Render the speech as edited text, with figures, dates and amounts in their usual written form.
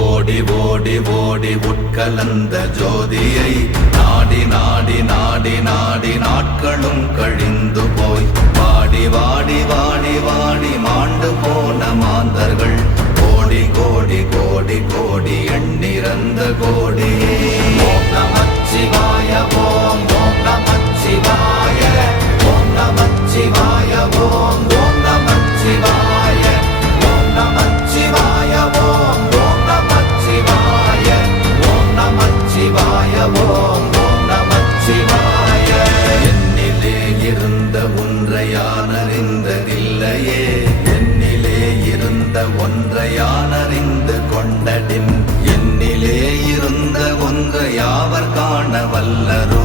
ஓடி ஓடி ஓடி உட்கலந்த ஜோதியை நாடி நாடி நாடி நாடி நாட்களும் கழிந்து போய் வாடி வாடி வாடி வாடி மாண்டு போன மாந்தர்கள் கோடி கோடி கோடி கோடி எண்ணிறந்த கோடியே. ஓம் நமச்சிவாய ஓம் ஓம் நமச்சிவாய ஓம் நமச்சிவாய ஓம் ஓம் நமச்சிவாய ஓம் நமச்சிவாய ஓம் ஓம் நமச்சிவாய ஓம் நமச்சிவாய ஓம் ஓம் நமச்சிவாய. என்னிலே இருந்த ஒன்றை யான் அறிந்ததில்லையே, என்னிலே இருந்த ஒன்றை யான் அறிந்து கொண்டடின், என்னிலே இருந்த ஒன்றை யாவர் காண வல்லரோ.